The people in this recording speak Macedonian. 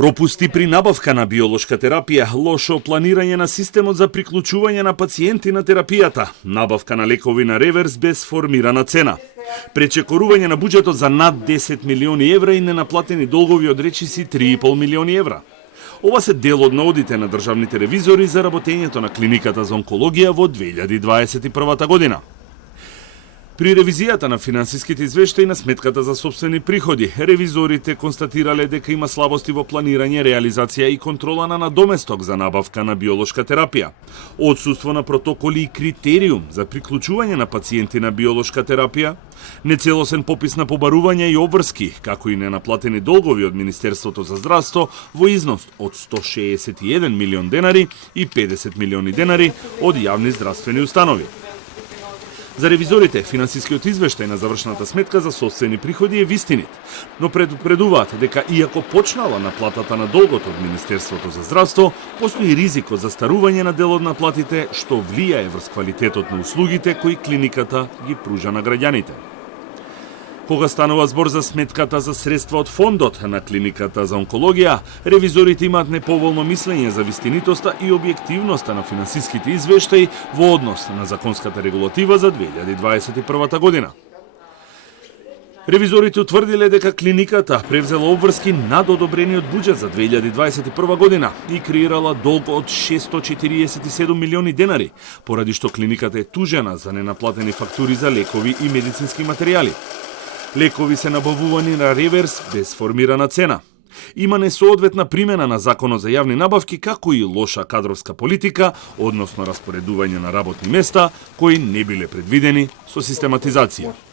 Пропусти при набавка на биолошка терапија, лошо планирање на системот за приклучување на пациенти на терапијата, набавка на лекови на реверс без формирана цена, пречекорување на буџетот за над 10 милиони евра и ненаплатени долгови од речиси 3,5 милиони евра. Ова се дел од наодите на државните ревизори за работењето на клиниката за онкологија во 2021 година. При ревизијата на финансиските извештаи на сметката за собствени приходи, ревизорите констатирале дека има слабости во планирање, реализација и контрола на надоместок за набавка на биолошка терапија, отсуство на протоколи и критериум за приклучување на пациенти на биолошка терапија, нецелосен попис на побарувања и обврски, како и ненаплатени долгови од Министерството за здравство во износ од 161 милион денари и 50 милиони денари од јавни здравствени установи. За ревизорите, финансискиот извештај на завршната сметка за собствени приходи е вистинит, но предупредуваат дека иако почнала наплатата на долгот од Министерството за здравство, постои ризик од застарување на дел од наплатите, што влијае врз квалитетот на услугите кои клиниката ги пружа на граѓаните. Кога станува збор за сметката за средства од фондот на клиниката за онкологија, ревизорите имаат неповолно мислење за вистинитоста и објективноста на финансиските извештаи во однос на законската регулатива за 2021 година. Ревизорите утврдиле дека клиниката превзела обврски над одобрениот буџет за 2021 година и креирала долг од 647 милиони денари, поради што клиниката е тужена за ненаплатени фактури за лекови и медицински материјали. Лекови се набавувани на реверс без формирана цена. Има несоодветна примена на Законот за јавни набавки, како и лоша кадровска политика, односно распоредување на работни места, кои не биле предвидени со систематизација.